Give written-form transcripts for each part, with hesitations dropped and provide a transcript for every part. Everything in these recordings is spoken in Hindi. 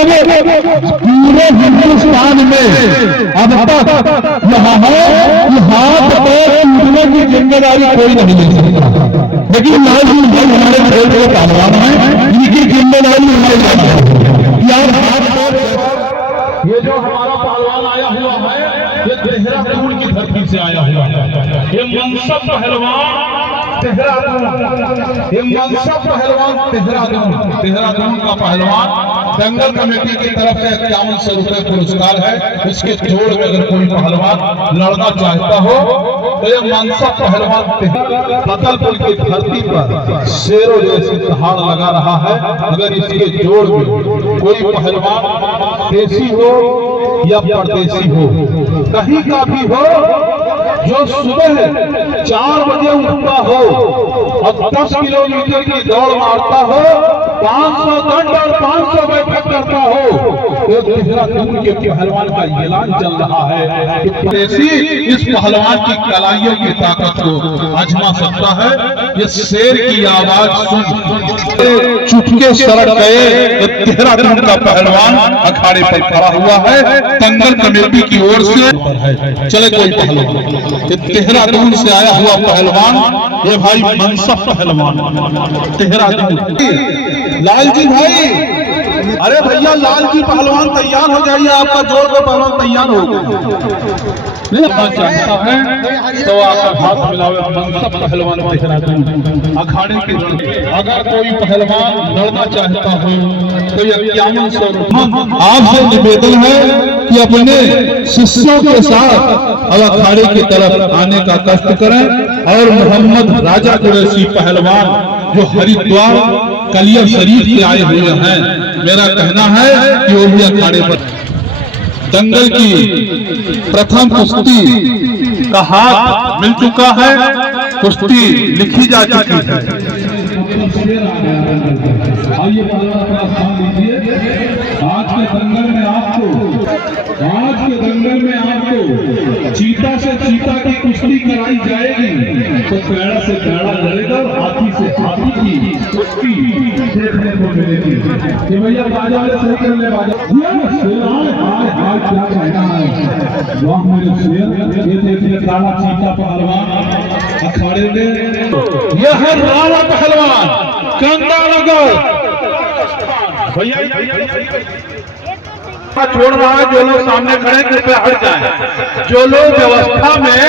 अब पूरे हिंदुस्तान में अब तक यहाँ है कि हाथ पैर टूटने की जिम्मेदारी कोई नहीं ले सकता, लेकिन लालजी भाई हमारे खेल के पहलवान हैं, इनकी जिम्मेदारी उठाई जाती है। यार ये जो हमारा पहलवान आया हुआ है ये देहरादून की धरती से आया हुआ है। ये मनसब पहलवान देहरादून, ये मनसब पहलवान देहरादून का पहलवान दंगल कमेटी की तरफ से 5100 रुपए पुरस्कार है। इसके जोड़ में अगर कोई पहलवान लड़ना चाहता हो तो ये मनसब पहलवान पतलपुर की धरती पर शेरों जैसी दहाड़ लगा रहा है। अगर इसके जोड़ में कोई पहलवान देसी हो या परदेसी हो, कहीं का भी हो, जो सुबह 4 बजे उठता हो और 10 किलोमीटर की दौड़ मारता हो, 500 दंड और 500 बैठक करता हो, तो देहरादून के पहलवान का ऐलान चल रहा है कि परदेसी इस पहलवान की कलाइयों की ताकत को आजमा सकता है। ये शेर की आवाज सुन चुटके सड़क गए, देहरादून का पहलवान अखाड़े पर खड़ा हुआ है। दंगल कमेटी की ओर से चले कोई पहलवान, देहरादून से आया हुआ पहलवान, ये भाई मनसब पहलवान देहरादून। लालजी भाई, अरे भैया लालजी पहलवान तैयार हो जाइए, आपका जोड़ का पहलवान तैयार हो गया। चाहता है तो आकर हाथ मिलावे मनसब पहलवान देहरादून अखाड़े की। अगर कोई पहलवान लड़ना चाहता हो तो ये 5100 रुपए। आपसे निवेदन है कि अपने शिष्यों के साथ अब अखाड़े की तरफ आने का कष्ट करें और मोहम्मद राजा कुरैशी पहलवान जो हरिद्वार कलियर शरीफ से आए हुए हैं, मेरा कहना है कि वो भी अखाड़े पर दंगल की प्रथम कुश्ती का हाथ मिल चुका है, कुश्ती लिखी जा चुकी है। आज के दंगल में आपको चीता से चीता की कुश्ती कराई जाएगी, तो कैड़ा से कैड़ा लड़ेगा और हाथी से हाथी की कुश्ती देखने को मिलेगी। कि भैया बाजा सही कर ले, क्या कहना है वाह मेरे शेर। ये देखिए काला चीता पहलवान अखाड़े में, यह है राणा पहलवान गंगानगर। भैया छोड़ रहा है, जो लोग सामने खड़े कृपया हट जाएं। जो लोग व्यवस्था में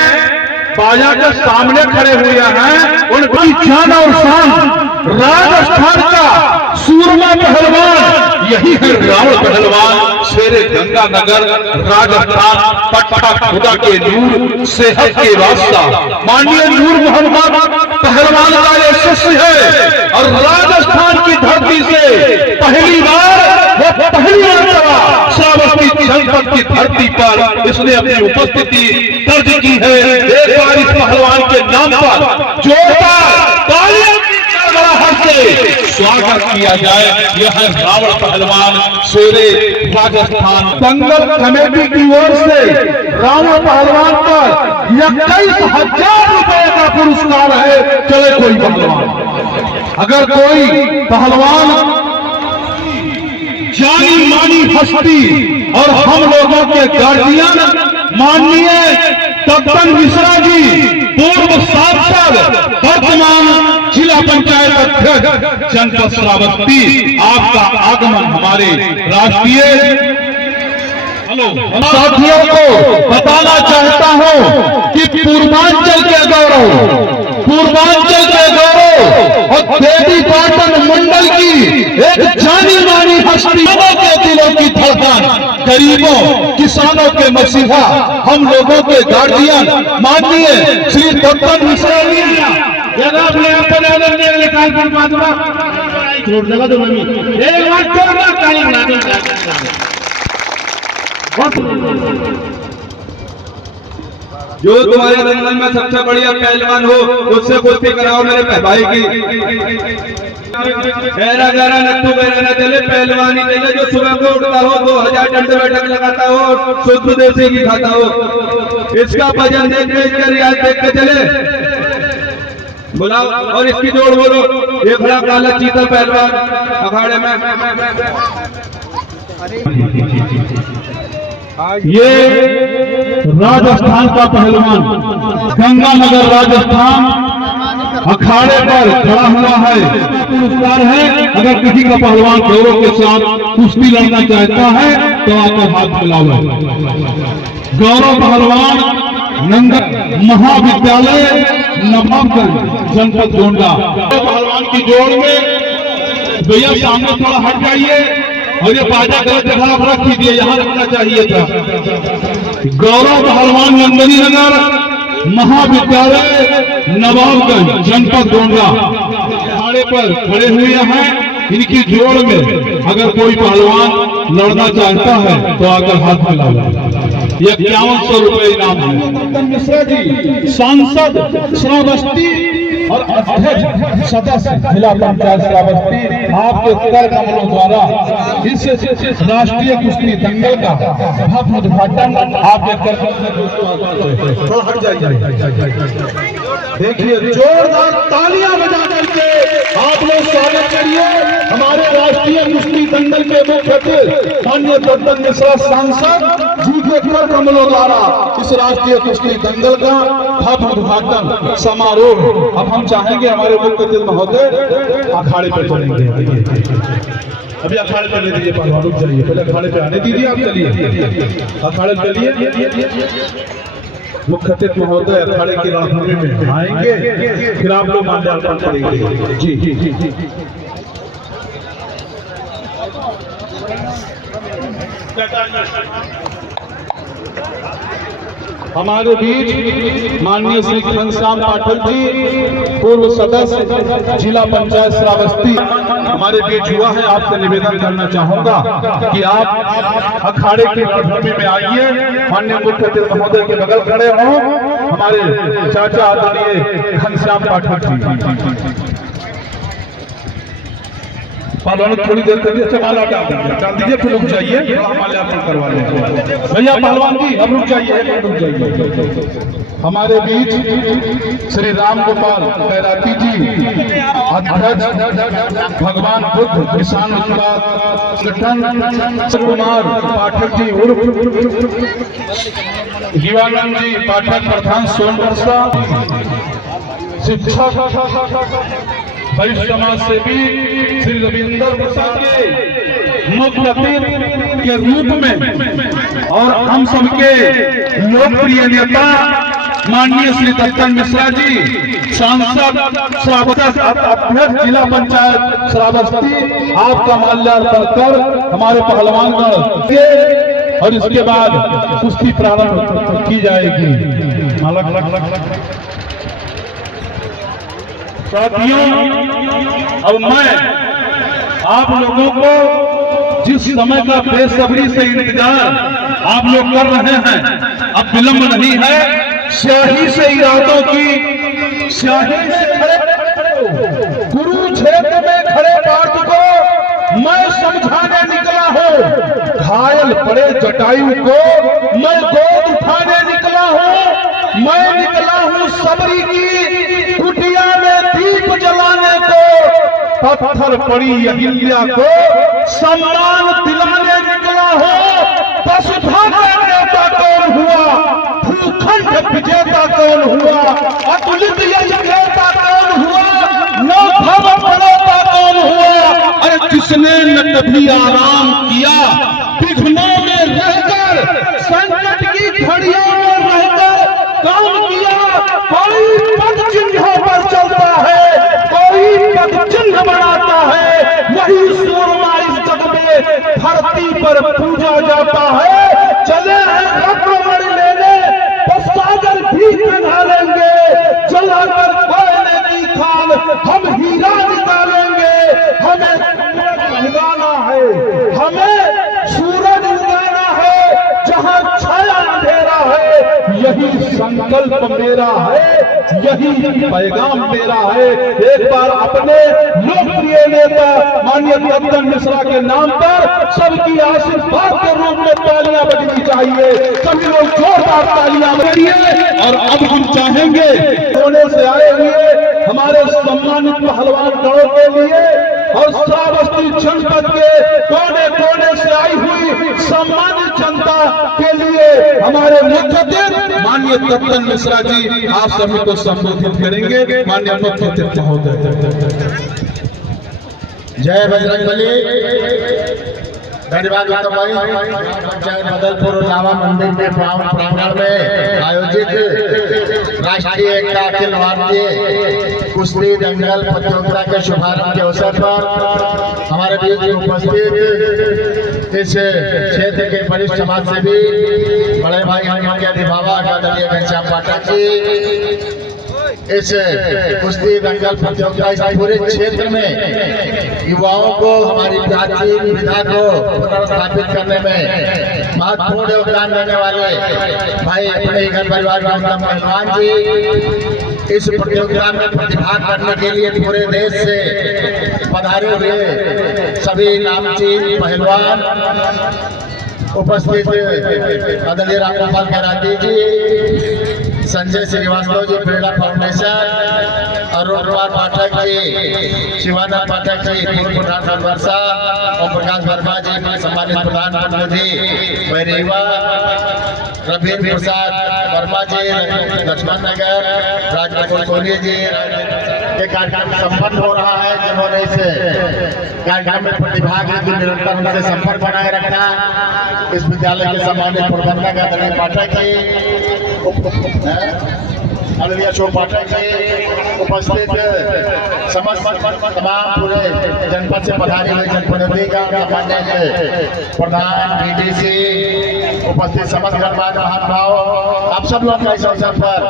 बाजा के सामने खड़े हुए हैं उनकी जान और शान राजस्थान का सूरमा पहलवान यही है रावण पहलवान, शेरे गंगानगर राजस्थान। पट्टा खुदा के नूर सेहत के वास्ता माननीय नूर मोहम्मद पहलवान का ये शिष्य है और राजस्थान की धरती से पहली बार श्रावस्ती जनपद की धरती पर इसने अपनी उपस्थिति दर्ज की है। एक बार इस पहलवान के नाम पर जोरदार तालियों से स्वागत किया जाए। यह है रावण पहलवान शेरे राजस्थान। दंगल कमेटी की ओर से रावण पहलवान पर 21,000 रुपए का पुरस्कार है। चले कोई पहलवान, अगर कोई पहलवान जानी मानी हस्ती और हम लोगों के गार्जियन माननीय तपन मिश्रा जी, पूर्व सांसद, वर्तमान जिला पंचायत अध्यक्ष जनपद श्रावस्ती, आपका आगमन हमारे राष्ट्रीय साथियों को बताना चाहता हूं कि पूर्वांचल के गौरव और देवी पाटन मंडल की एक जानी मानी हस्ती के दिलों की धड़कन, गरीबों किसानों के मसीहा, हम लोगों के गार्जियन माननीय श्री दत्तन मिश्रा जी, जो तुम्हारे दंगल में सबसे बढ़िया पहलवान हो उससे कुश्ती कराओ मेरे भाई की। गहरा गहरा नट्टू गहरा न चले, पहलवानी चले। जो सुबह को उठता हो 2000 डंड बैठक लगाता हो, शुद्ध देसी की खाता हो, इसका भजन देख के, इसका रियाज देख के चले। बुलाओ और इसकी जोड़ बोलो। ये बड़ा काला चीता पहलवान अखाड़े में ये राजस्थान का पहलवान गंगानगर राजस्थान अखाड़े पर खड़ा हुआ है। पुरस्कार है, अगर किसी का पहलवान गौरव के साथ कुश्ती लड़ना चाहता है तो आकर हाथ मिलावे। गौरव पहलवान नंगर महाविद्यालय नवाबगंज जनपद गोंडा। पहलवान की जोड़ में भैया सामने थोड़ा हट जाइए, और ये बाजा गलत जगह पर रख दीजिए, यहाँ रखना चाहिए था। गौरव पहलवान नंदनी नगर महाविद्यालय नवाबगंज जनपद गोंडा अखाड़े पर खड़े हुए हैं। इनकी जोड़ में अगर कोई पहलवान लड़ना चाहता है तो आकर हाथ मिलाओ। ये 5100 रुपए इनाम है। मिश्रा जी सांसद श्रावस्ती और अध्यक्ष सदस्य जिला पंचायत श्रावस्ती, आपके कर कमलों द्वारा इस राष्ट्रीय कुश्ती दंगल का भव्य उद्घाटन आपके कर कमलों हट जाइए। देखिए जोरदार तालियां बजा करके आप लोग स्वागत करिए हमारे राष्ट्रीय कुश्ती दंगल के मुख्य अतिथि माननीय दत्तन मिश्रा सांसद जी के कर कमलों द्वारा इस राष्ट्रीय कुश्ती दंगल का भव्य उद्घाटन समारोह। अब हम चाहेंगे हमारे मुख्य अतिथि महोदय अखाड़े पर चलेंगे। अभी अखाड़े पर ले दीजिए, पहलवान रुक जाइए, पहले अखाड़े पे आने दीजिए। आप चलिए अखाड़े चलिए। मुख्य अतिथि महोदय अखाड़े की रणभूमि में आएंगे, फिर आप लोग माल्यार्पण करेंगे। जी जी जी जी हमारे बीच माननीय श्री घनश्याम पाठक जी पूर्व सदस्य जिला पंचायत श्रावस्ती हमारे बीच हुआ है। आपसे निवेदन करना चाहूंगा कि आप अखाड़े की रणभूमि में आइए, माननीय मुख्य अतिथि महोदय के बगल खड़े हों हमारे चाचा आदरणीय घनश्याम पाठक जी। पहलवान थोड़ी देर करिए, अच्छा माला डाल दीजिए, फिर रुक जाइए, माल्यार्पण करवा लेंगे। भैया पहलवान जी अब रुक जाइए, रुक जाइए। हमारे बीच श्री राम गोपाल कैराती जी अध्यक्ष भगवान बुद्ध किसान उत्पाद संगठन, कुमार पाठक जी उर्फ जीवानंद जी पाठक प्रधान सोनवर्षा, शिक्षक वरिष्ठ समाज सेवी श्री रविंद्र प्रसाद के मुख्य अतिथि के रूप में और हम सबके लोकप्रिय नेता माननीय श्री दत्तन मिश्रा जी सांसद अध्यक्ष जिला पंचायत श्रावस्ती, आपका माल्यार्पण कर हमारे पहलवानगण के और इसके बाद कुश्ती प्रारंभ की जाएगी। साथियों, अब मैं आप लोगों को जिस समय का बेसब्री से इंतजार आप लोग कर रहे हैं, अब विलंब नहीं है। स्याही से इरादों की स्याही से खड़े कुरुक्षेत्र में खड़े पार्थ को मैं समझाने निकला हूँ, घायल पड़े जटायु को मैं गोद उठाने निकला हूँ। मैं निकला हूँ सबरी की कुटिया में दीप जलाने को, पत्थर पड़ी अहिल्या को सम्मान दिलाने निकला हूँ। वसुधा का नेता कौन हुआ, भूखंड विजेता कौन हुआ, अतुलित यज्ञता कौन हुआ, नौभव बड़ौता कौन हुआ। अरे जिसने न कभी आराम किया, विघ्नों में रहकर संकट की घड़ियों में रहकर काम किया। कोई पद चिन्हों पर चलता है, कोई पद चिन्ह बनाता है, वही सूरमा इस जग में धरती पर पूजा जाता है। चले हैं रत्नमणि लेने तो सागर भी बना लेंगे, जलाकर कोयले की खान हम हीरा निकालेंगे। हमें उगाना है, हमें सूरज उगाना है, जहां छाया अंधेरा है। यही संकल्प मेरा है, यही पैगाम मेरा है। एक बार अपने लोकप्रिय नेता माननीय दत्तन मिश्रा के नाम पर सबकी आशीर्वाद के रूप में तालियां बजनी चाहिए। सभी लोग जोरदार तालियां बजाइए। और अब हम चाहेंगे कोने से आए हुए हमारे सम्मानित पहलवान गणों के लिए और श्रावस्ती जनपद के कोने कोने से आई हुई सम्मानित जनता के लिए हमारे मुख्य अतिथि माननीय तपन मिश्रा जी आप सभी को संबोधित करेंगे। माननीय मुख्य अतिथि महोदय। जय बजरंगबली। धन्यवाद उत्तम भाई। पंचायत बदलपुर लावा मंदिर के प्रांगण में आयोजित राष्ट्रीय एकता अखिल भारतीय कुश्ती दंगल प्रतियोगिता के शुभारंभ के अवसर पर हमारे बीच उपस्थित इस क्षेत्र के वरिष्ठ समाज सेवी बड़े भाई हनुमान के अभिभावक आदरणीय घनश्याम पाठक जी, इस कुश्ती दंगल प्रतियोगिता इस पूरे क्षेत्र में युवाओं को हमारी प्राचीन विधा को पुनर्स्थापित करने में महत्वपूर्ण योगदान देने वाले भाई अपने ही घर परिवार के उत्तम पहलवान जी इस प्रतियोगिता में प्रतिभाग करने के लिए पूरे देश से पधारे हुए सभी नामचीन पहलवान उपस्थित आदरणीय रामगोपाल कराती जी, संजय श्रीवास्तव जी, प्रेरणा फाउंडेशन, अरुण कुमार पाठक जी, शिवानंद पाठक जी, पूर्व प्रधान वर्षा, ओम प्रकाश वर्मा जी, सम्मानित प्रधान प्रतिनिधि बैरेवा, रवींद्र प्रसाद वर्मा जी, लक्ष्मण नगर, राजकुमार कोहली जी, ये कार्यक्रम संपन्न हो रहा है। जिन्होंने इस कार्यक्रम में प्रतिभाग हेतु निरंतर उनसे संपर्क बनाए रखा इस विद्यालय के सम्मानित प्रबंधक आदरणीय पाठक जी, आदरणीय अशोक पाठक जी, उपस्थित समस्त तमाम पूरे जनपद से पधारे हुए जनप्रतिनिधि का माननीय प्रधान बीडीसी, उपस्थित समस्त गणमान्य महानुभाव, आप सब लोग का इस अवसर पर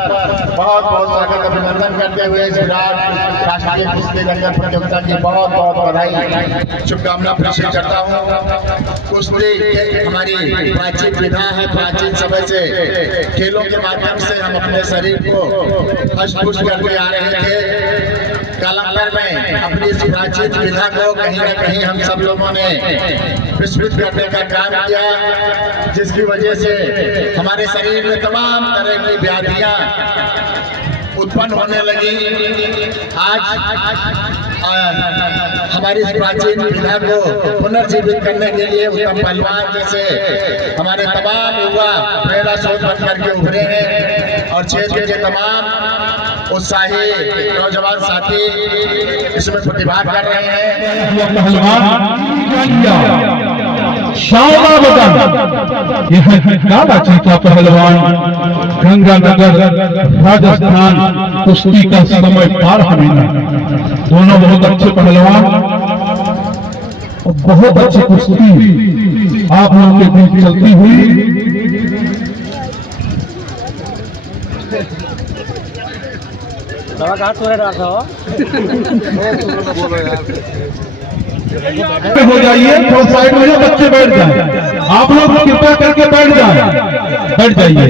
बहुत बहुत स्वागत अभिनंदन करते हुए इस विराट राष्ट्रीय कुश्ती दंगल प्रतियोगिता की बहुत बहुत बधाई शुभकामना प्रेषित करता हूँ। कुश्ती हमारी प्राचीन विधा है। प्राचीन समय से खेलों के माध्यम से हम अपने शरीर को हष्ट पुष्ट करते आ रहे थे। कालांतर में अपनी इस प्राचीन विधा को कहीं न कहीं हम सब लोगों ने विस्मृत करने का काम किया, जिसकी वजह से हमारे शरीर में तमाम तरह की व्याधियां उत्पन्न होने लगी। आज हमारी इस प्राचीन विधा को पुनर्जीवित करने के लिए उत्तम पहलवान जैसे हमारे तमाम युवा प्रेरणा स्रोत बन करके उभरे हैं और क्षेत्र के तमाम उत्साही नौजवान साथी इसमें प्रतिभाग कर रहे हैं। यह काला चीता पहलवान गंगानगर राजस्थान कुश्ती का समय पार होने, दोनों बहुत अच्छे पहलवान और बहुत अच्छी कुश्ती आप लोगों के बीच चलती हुई हो जाइए। थोड़ा साइड में बच्चे बैठ जाए, आप लोग कृपया करके बैठ जाइए।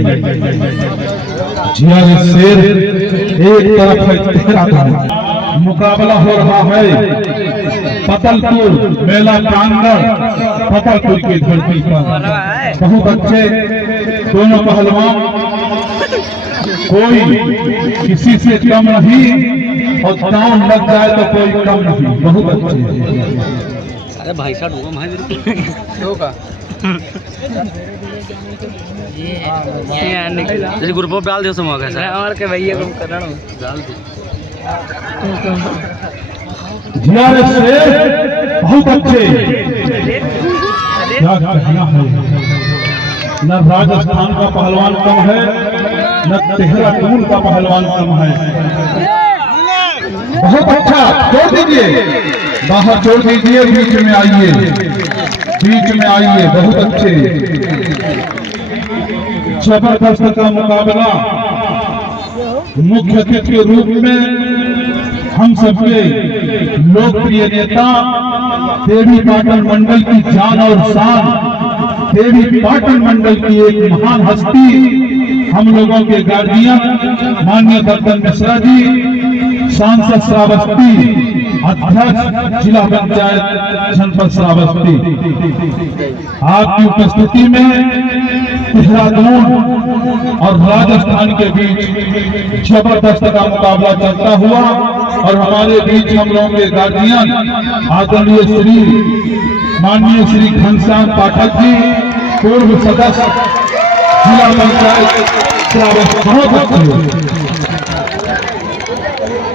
जिया शेर एक तरफ है, तेरा तरफ मुकाबला हो रहा है पतलपुर मेला प्रांगण, पतलपुर की धरती पर। बहुत अच्छे दोनों पहलवान, कोई किसी से कम नहीं और दांव लग जाए तो कोई कम नहीं। बहुत अच्छे। अरे भाई साहब होगा ये ग्रुप में डाल दियो समूह कैसा और के भैया को करना डाल दे। बहुत अच्छे। क्या कहना है, न राजस्थान का पहलवान कम है, न देहरादून का पहलवान कम है। बहुत अच्छा, छोड़ दीजिए, बाहर छोड़ दीजिए, बीच में आइए, बीच में आइए। बहुत अच्छे, जबरदस्त का मुकाबला। मुख्य अतिथि के रूप में हम सबके लोकप्रिय नेता, देवी पाटन मंडल की जान और शान, देवी पाटन मंडल की एक महान हस्ती, हम लोगों के गार्जियन माननीय तपन मिश्रा जी, सांसद श्रावस्ती, अध्यक्ष जिला पंचायत जनपद श्रावस्ती, आपकी उपस्थिति में देहरादून और राजस्थान के बीच जबरदस्त का मुकाबला चलता हुआ और हमारे बीच हम लोगों के गार्जियन आदरणीय श्री माननीय श्री घनश्याम पाठक जी, पूर्व सदस्य जिला पंचायत बहुत अच्छी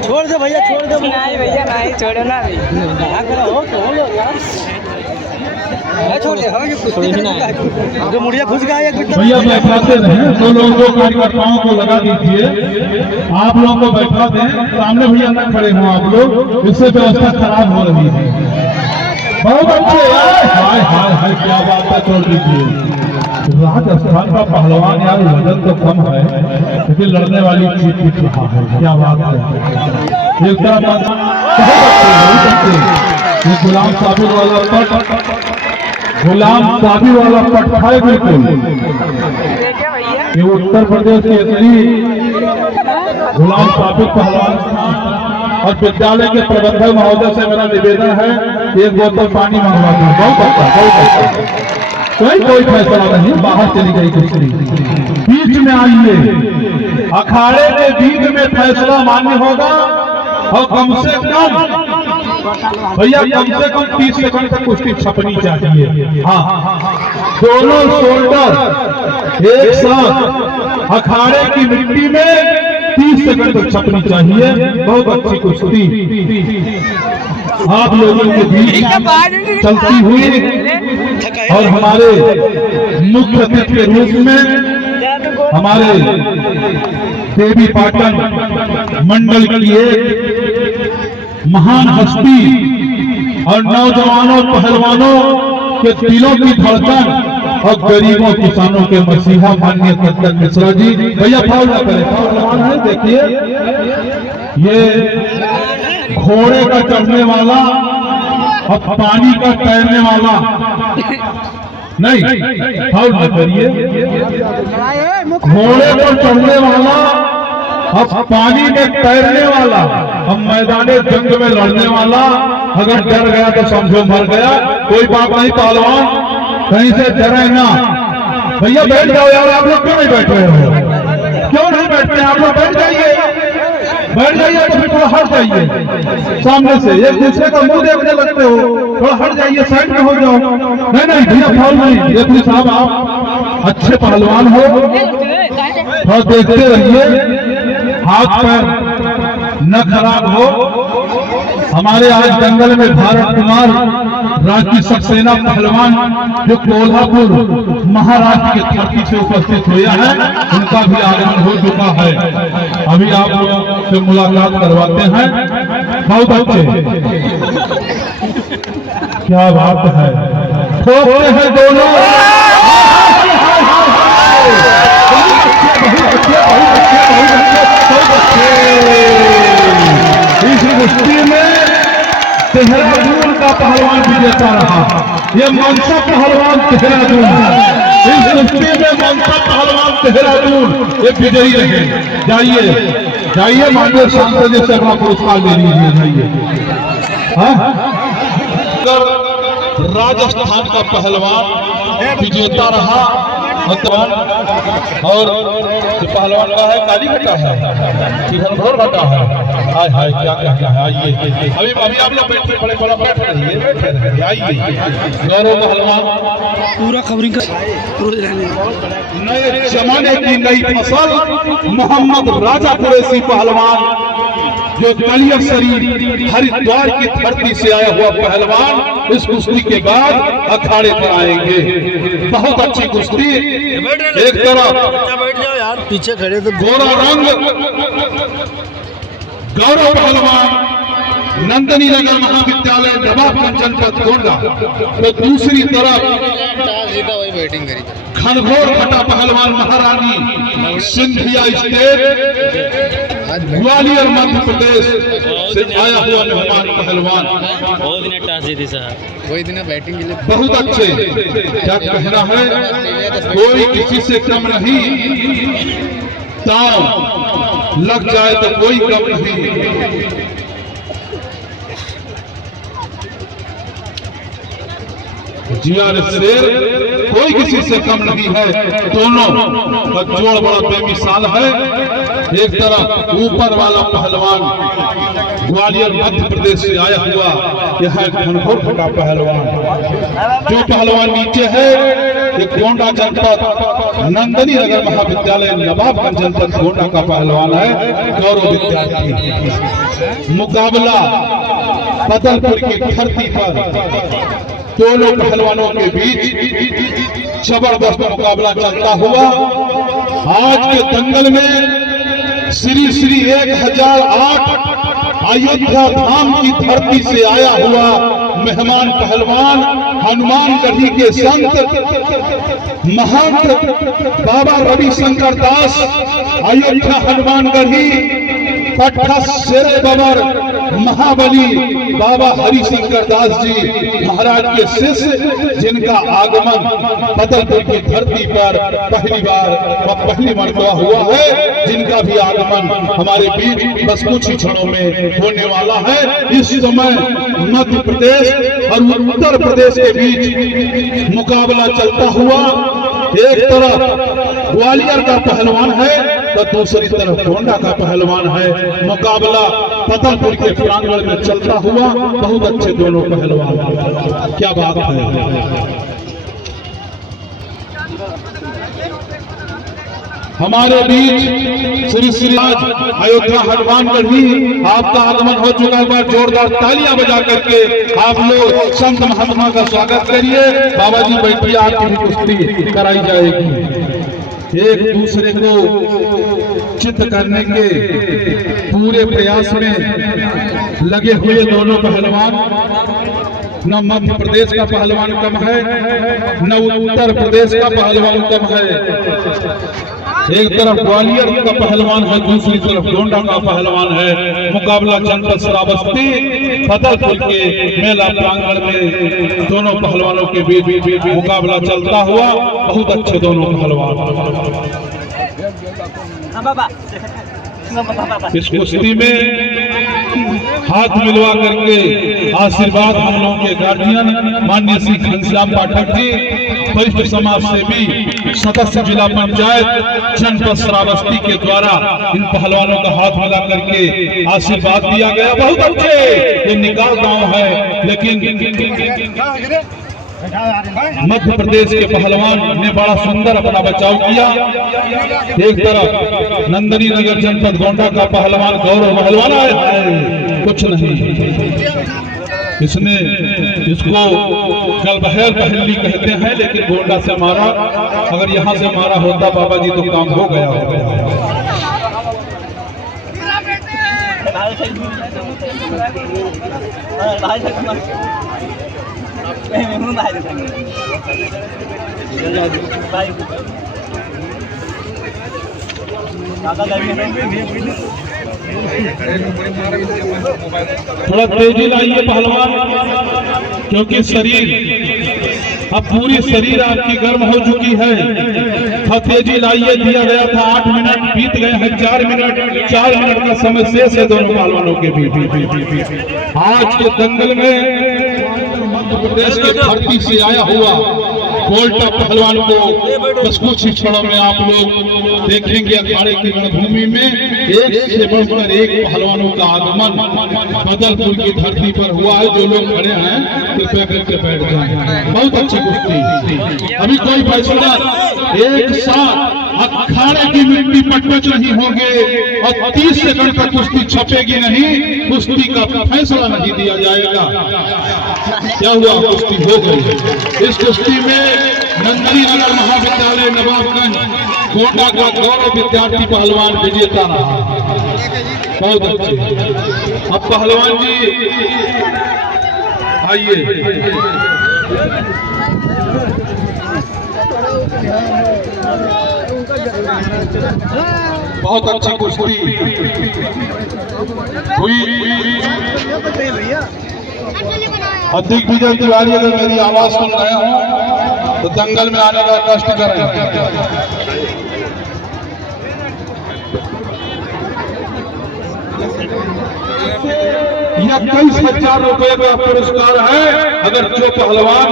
छोड़ दो भैया, छोड़ दो। नहीं भैया, नहीं छोड़ो ना अभी। हो तो हो लो यार। छोड़ दे, हमें कुछ नहीं ना। जो मुड़िया घुस गया एक मिनट। भैया बैठाते रहे, दो लोगों को कार्यकर्ताओं को लगा दीजिए। आप लोगों को बैठा दें, सामने भैया न खड़े हों आप लोग, इससे व्यवस्था खराब हो रही है। बहुत अच्छे, हाय हाय हाय, क्या बात है, छोड़ दीजिए। राजस्थान का पहलवान यार, वजन तो कम है लेकिन लड़ने वाली चीज दिख रहा है, क्या बात है। एक तरफ बहुत अच्छे, ये गुलाम साबिर वाला पट, गुलाम साबिर वाला पट है बिल्कुल। ये उत्तर प्रदेश के असली गुलाम साबिर पहलवान और विद्यालय के प्रबंधक महोदय से मेरा निवेदन है, एक बोतल पानी मंगवा दूं। बहुत अच्छा, बहुत अच्छा। कोई फैसला नहीं, बाहर चली गई कुश्ती। बीच में आइए, अखाड़े के बीच में फैसला मान्य होगा और कम से कम भैया, कम से कम 30 सेकंड तक कुश्ती छपनी चाहिए। हाँ, दोनों शोल्डर एक साथ अखाड़े की मिट्टी में 30 सेकंड तक छपनी चाहिए। बहुत अच्छी कुश्ती आप लोगों के बीच चलती हुई और हमारे मुख्य अतिथि के रूप में हमारे देवी पाटन मंडल की एक महान हस्ती और नौजवानों पहलवानों के दिलों की धड़कन और गरीबों किसानों के मसीहा माननीय कंचन मिश्रा जी। भैया फाउल ना करें, फाउल है। देखिए, ये घोड़े का चढ़ने वाला और पानी का तैरने वाला नहीं, फाउल न करिए। घोड़े पर चढ़ने वाला और पानी में तैरने वाला और मैदान जंग में लड़ने वाला अगर डर गया तो समझो मर गया। कोई बात नहीं, पहलवान कहीं से डरे ना। भैया बैठ जाओ यार, आप लोग क्यों नहीं बैठ रहे हो? क्यों नहीं बैठते? आप लोग बैठ जाइए, बैठ जाइए। तो फिर थोड़ा हट जाइए सामने से, एक दूसरे का मुंह देखने लगते हो, थोड़ा हट जाइए, साइड में हो जाओ। नहीं नहीं भैया, फाउल नहीं। देखिए साहब, आप अच्छे पहलवान हो, थोड़ा देखते रहिए, हाथ पैर न खराब हो। हमारे आज जंगल में भारत कुमार राज्य की सक्सेना पहलवान जो कोल्हापुर महाराष्ट्र की धरती से उपस्थित हुए हैं, उनका भी आगमन हो चुका है। अभी आप लोगों से मुलाकात करवाते हैं। बहुत अच्छे, क्या बात है, ठोकते हैं दोनों। इस कुश्ती में देहरादून का पहलवान विजेता रहा। ये मनसा पहलवान देहरादून, इस कुश्ती में मनसा पहलवान देहरादून ये विजयी रहे। जाइए जाइए, माननीय सांसद जी से अपना पुरस्कार ले लीजिए। जाइए। राजस्थान का पहलवान विजेता रहा और पहलवान का है काली घटा है, घोर घटा है। हाय हाय, क्या कहना है। आइए, अभी अभी आप लोग बैठे, बड़े बड़ा बैठ रहिए, बैठे रहिए। आइए, गौरव पहलवान पूरा खबरिंग नए जमाने की नई फसल मोहम्मद राजा कुरैशी पहलवान, जो दलिया शरीफ हरिद्वार की धरती से आया हुआ पहलवान, इस कुश्ती के बाद अखाड़े पर आएंगे। बहुत अच्छी कुश्ती। एक तरफ बैठ जाओ यार, पीछे खड़े तो गोरा रंग गौरव पहलवान नंदनी नगर महाविद्यालय नवाबगंज जनपद गोंडा, तो दूसरी तरफ वही बैटिंग करी। खनघोर खटा पहलवान महारानी सिंधिया स्टेट ग्वालियर मध्य प्रदेश से आया हुआ मेहमान पहलवान। बहुत दिन टॉस जीती सर, वही दिन बैटिंग के लिए बहुत अच्छे। क्या कहना है, कोई किसी से कम नहीं, दांव लग जाए तो कोई कम नहीं। जियार शेर कोई किसी से कम नहीं है। दोनों का जोड़ बड़ा बेमिसाल है। एक तरफ ऊपर वाला पहलवान ग्वालियर मध्य प्रदेश से आया हुआ, यह है खनघोर का पहलवान। जो पहलवान नीचे है ये गोंडा जनपद नंदनी नगर महाविद्यालय नवाबगंज जनपद गोंडा का पहलवान है गौरव विद्यार्थी। मुकाबला बदलपुर की धरती पर दोनों पहलवानों के बीच जबरदस्त मुकाबला चलता हुआ आज के दंगल में श्री श्री 1008 अयोध्या धाम की धरती से आया हुआ मेहमान पहलवान हनुमानगढ़ी के संत महंत बाबा रविशंकर दास अयोध्या हनुमानगढ़ी पट्टा शेरे बबर महाबली बाबा हरिशंकर दास जी महाराज के शिष्य जिनका आगमन बदलपुर की धरती पर पहली बार व पहली मर्तबा हुआ है, जिनका भी आगमन हमारे बीच बस कुछ ही क्षणों में होने वाला है। इस समय मध्य प्रदेश और उत्तर प्रदेश के बीच मुकाबला चलता हुआ एक तरफ ग्वालियर का पहलवान है तो दूसरी तरफ गोंडा का पहलवान है। मुकाबला बदलपुर के प्रांगण में चलता हुआ बहुत अच्छे दोनों पहलवान, क्या बात है। हमारे बीच श्री श्री आज अयोध्या हनुमानगढ़ी आपका आगमन हो चुका है। जोरदार तालियां बजा करके आप लोग संत महात्मा का स्वागत करिए। बाबा जी बैठिए, आपकी भी कुश्ती कराई जाएगी। एक दूसरे को चित्त करने के पूरे प्रयास में लगे हुए दोनों पहलवान, न मध्य प्रदेश का पहलवान कम है न उत्तर प्रदेश का पहलवान कम है। एक तरफ ग्वालियर का पहलवान है, दूसरी तरफ गोंडा का पहलवान है। मुकाबला जनपद श्रावस्ती बदलपुर के मेला प्रांगण में दोनों पहलवानों के बीच मुकाबला चलता हुआ बहुत अच्छे दोनों पहलवान। इस कुश्ती में हाथ मिलवा करके आशीर्वाद हम लोगों के गार्जियन माननीय श्री घनश्याम पाठक जी, वरिष्ठ समाज सेवी सदस्य जिला पंचायत जनपद श्रावस्ती के द्वारा इन पहलवानों का हाथ मिला करके आशीर्वाद दिया गया। बहुत अच्छे, ये निकाल गांव है लेकिन मध्य प्रदेश के पहलवान ने बड़ा सुंदर अपना बचाव किया। एक तरफ नंदनी नगर जनपद गोंडा का पहलवान गौरव पहलवान है, कुछ नहीं, इसने इसको कलबहल पहली कहते हैं लेकिन गोंडा से मारा। अगर यहाँ से मारा होता बाबा जी तो काम हो गया होगा। थोड़ा तेजी लाइए पहलवान, क्योंकि शरीर अब पूरी शरीर आपकी गर्म हो चुकी है। थोड़ा तेजी लाइए, दिया गया था 8 मिनट, बीत गए हैं 4 मिनट। 4 मिनट का समय शेष है दोनों पहलवानों के बीच। आज के दंगल में मध्य प्रदेश की धरती से आया हुआ गोल्टा पहलवान को बस कुछ ही क्षणों में आप लोग देखेंगे। अखाड़े की रणभूमि में एक से बढ़कर एक पहलवानों का आगमन बदलपुर की धरती पर हुआ है। जो लोग खड़े हैं कृपया करके बैठ जाएं। बहुत अच्छी कुश्ती। अभी कोई फैसला एक साथ अखाड़े की मिट्टी पर टच नहीं होंगे और 30 सेकंड तक कुश्ती छपेगी नहीं, कुश्ती का फैसला नहीं दिया जाएगा। क्या हुआ, कुश्ती हो गई। इस कुश्ती में नंदनी नगर महाविद्यालय नवाबगंज गोंडा का गौरव विद्यार्थी पहलवान विजेता रहा। बहुत अच्छे। अब पहलवान जी आइए। बहुत अच्छी कुश्ती हुई। और दिग्विजय तिवारी अगर मेरी आवाज सुन रहे हो तो दंगल में आने का कष्ट करें। यह 21,000 रुपए का पुरस्कार है। अगर जो पहलवान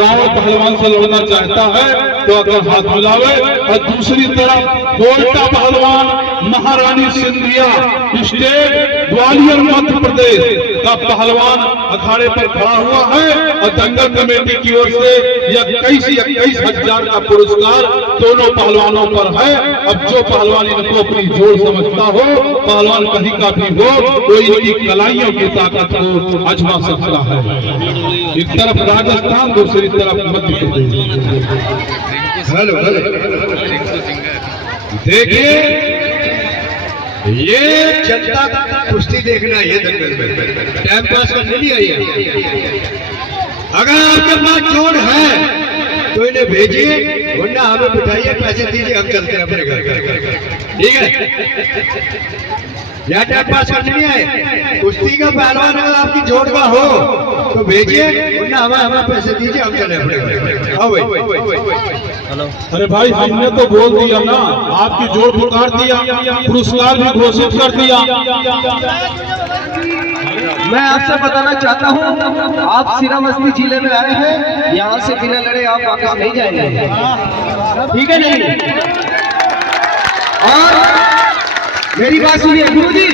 रावण पहलवान से लड़ना चाहता है तो अगर हाथ मिलावे। और दूसरी तरफ गोल्टा पहलवान महारानी सिंधिया स्टेट ग्वालियर मध्य प्रदेश का पहलवान अखाड़े पर खड़ा हुआ है और दंगल कमेटी की ओर से 21,000 का पुरस्कार दोनों पहलवानों पर है। अब जो पहलवान इनको अपनी जोर समझता हो, पहलवान कहीं का भी हो, वो इनकी कलाइयों की ताकत को आजमा सकता है। एक तरफ राजस्थान, दूसरी तरफ मध्य प्रदेश। हेलो देखिए, ये जनता कुश्ती देखना है, ये दंगल में टाइम पास करने नहीं आई है। अगर आपके पास जोड़ है तो इन्हें भेजिए, वरना हमें बिठाइए, पैसे दीजिए, हम चलते हैं अपने घर। ठीक है, या टाइम पास करने नहीं आए। कुश्ती का पहलवान अगर आपकी जोड़ का हो तो भेजिए, वरना हमें पैसे दीजिए, हम चले अपने घर। आओ भाई। अरे भाई, हमने तो बोल दिया ना, आपकी जोड़ पुकार दिया, पुरस्कार भी घोषित कर दिया। मैं आपसे बताना चाहता हूँ, आप सीरामस्ती जिले में आए हैं, यहाँ से बिना लड़े आप वापस नहीं जाएंगे, ठीक है नहीं? और मेरी बात सुनिए गुरुजी,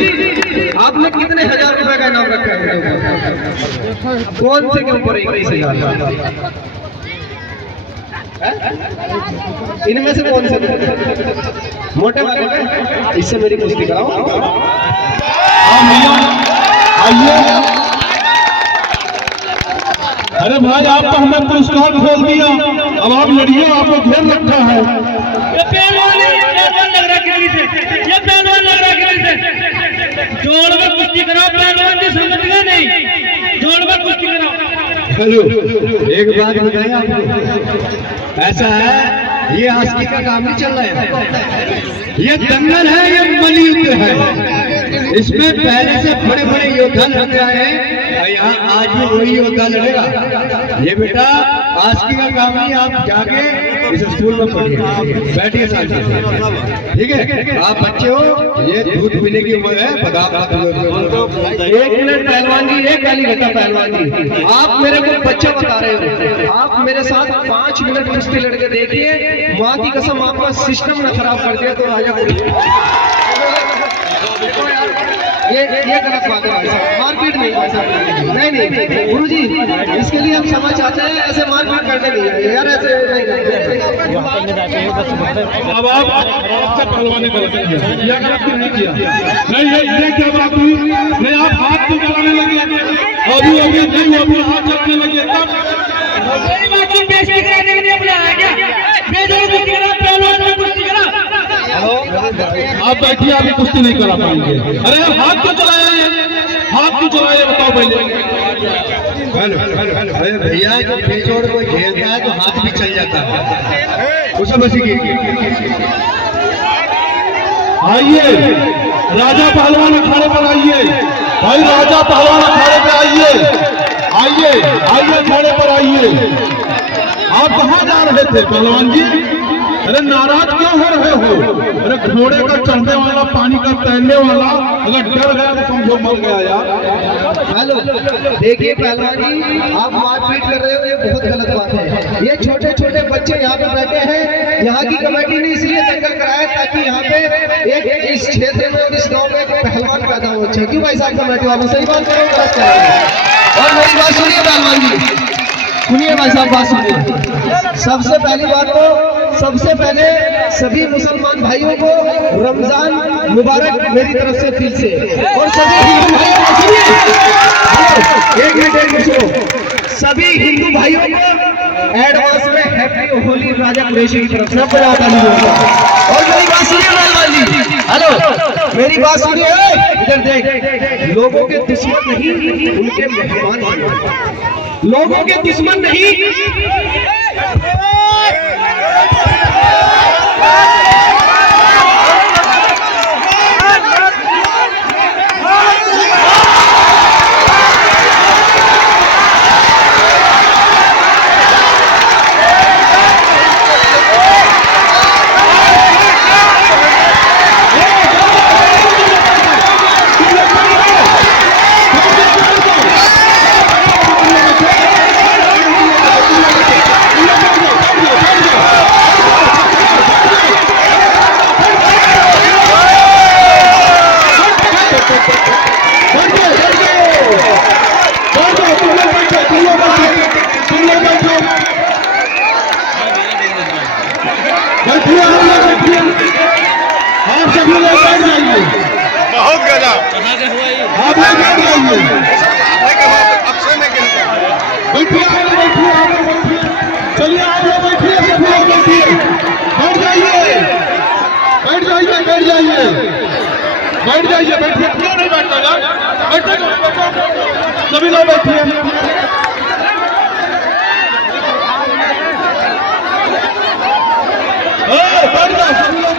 आपने कितने हजार रुपए का इनाम रखा है? कौन से के ऊपर 21,000? इनमें से कौन से मोटे वाले में? इससे मेरी कुश्ती कराओ। आइए। अरे भाई, आप तो हमें पुरस्कार खोल दिया, अब आप लड़िए, आपको घेर रखा है। ये पहलवान लग रहा है किसी से, ये पहलवान लग रहा है किसी से। जोड़ में कुश्ती कराओ, पहलवान की समझ में नहीं, जोड़ में कुश्ती कराओ। हेलो, एक बात बताइए आपको, ऐसा है, ये आस्की का काम नहीं चल रहा है, ये दंगल है, ये मलयुद्ध है। इसमें पहले से बड़े बड़े योद्धा लड़ रहे हैं, यहाँ आज भी वही योद्धा लड़ेगा। ये बेटा आस्की का काम नहीं, आप जाके इस स्कूल में पढ़िए, बैठिए साथ, ठीक है? आप बच्चे हो, ये दूध पीने की उम्र है, बादाम। एक मिनट पहलवान जी, एक गाली घटा पहलवान जी, आप मेरे को बच्चा बता रहे हो। आप मेरे साथ 5 मिनट कुश्ती लड़के देखिए, माँ की कसम आपका सिस्टम न खराब कर दिया तो राजा ये गलत बात है भाई साहब, मारपीट नहीं भाई साहब, नहीं गुरुजी, इसके लिए हम क्षमा चाहते हैं, ऐसे मारपीट करने नहीं है यार, ऐसे नहीं। अब आपसे पहलवानी करते हैं, यह गलत नहीं किया। नहीं, ये क्या बात हुई? नहीं, आप हाथ क्यों चलाने लगे? अभी नहीं, हाथ चलाने लगे तब आप बैठिए, अभी कुश्ती नहीं करा पाएंगे। अरे हाथ क्यों चलाए, हाथ क्यों चलाए, बताओ पहले। अरे भैया, जब बेजोड़ कोई घेरता है तो हाथ भी चल जाता है, उसे बस आइए, राजा पहलवान अखाड़े पर आइए भाई, राजा पहलवान अखाड़े पे आइए, आइए अखाड़े पर आइए। आप कहाँ जा रहे थे पहलवान जी? अरे नाराज क्यों हो रहे हो? अरे घोड़े का चढ़ने वाला, पानी का तैरने वाला अगर डर गया तो समझो मर गया यार। हेलो, देखिए पहलवान जी, आप मारपीट कर रहे हो, ये बहुत गलत बात है। ये छोटे छोटे बच्चे यहाँ पे बैठे हैं, यहाँ की कमेटी ने इसलिए दंगल कराया ताकि यहाँ पे एक इस क्षेत्र में, इस गांव में एक पहलवान पैदा हो। क्यों भाई साहब कमेटी वालों, सही बात करो, गलत करो। और मेरी बात सुनिए पहलवान जी, सुनिए भाई साहब, बात सुनिए। सबसे पहली बात तो, सबसे पहले सभी मुसलमान भाइयों को रमजान मुबारक मेरी तरफ से दिल से, और सभी हिंदू भाइयों को, सुनिए एक मिनट सुनो, सभी हिंदू भाइयों को एडवांस में हैप्पी होली राजा कुरैशी की तरफ से बजा ताली दो। और मेरी बात सुनिए पहलवान जी, हेलो मेरी बात सुनिए, इधर देख, लोगों के दुश्मन नहीं, उनके मेहमान बनो। लोगों के दुश्मन नहीं, बैठिए आप लोग, बैठिए आप सभी लोग बैठ जाइए, बहुत गजब। आप लोग बैठ जाइए, बैठिए आप लोग, बैठिए आप लोग, बैठिए, चलिए आप लोग बैठिए, सभी लोग बैठिए, बैठ जाइए, बैठ जाइए, बैठ जाइए, बैठ जाइए, बैठिए, क्यों नहीं बैठता यार, बैठो सभी लोग बैठिए। बैठ जाओ सभी लोग।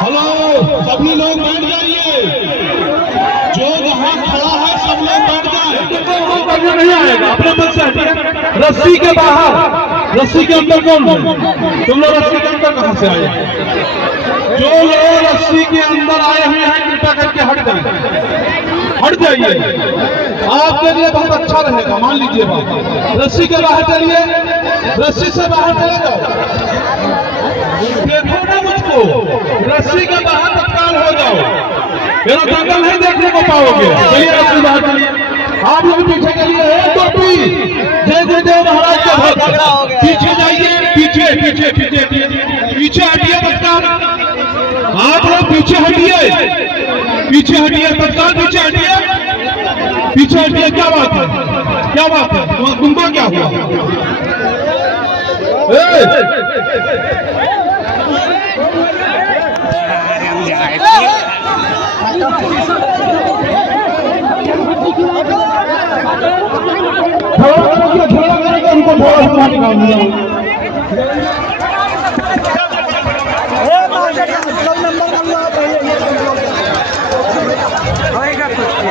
हेलो, सभी लोग बैठ जाइए, जो वहां खड़ा है सब लोग बैठ जाए। मजा नहीं आएगा, अपने मन से रस्सी के बाहर, रस्सी के अंदर कौन है? तुम लोग रस्सी के अंदर कहां से आए? जो लोग रस्सी के अंदर आए हुए हैं कृपया करके हट जाए, हट जाइए, आपके लिए बहुत अच्छा रहेगा। मान लीजिए बात, रस्सी के बाहर चलिए, रस्सी से बाहर चले जाओ, देखो ना मुझको, रस्सी के बाहर तत्काल हो जाओ, मेरा दंगल नहीं देखने को पाओगे। चलिए रस्सी बाहर चलिए, आप लोग पीछे चलिए, टोपी जय जय देव महाराज का भक्त, पीछे जाइए, पीछे पीछे पीछे पीछे हटिए तत्काल, आप लोग पीछे हटिए, पीछे हटिए तत्काल, पीछे हटिए, पीछे हटिए। क्या बात है, क्या बात है, तुमको क्या हुआ?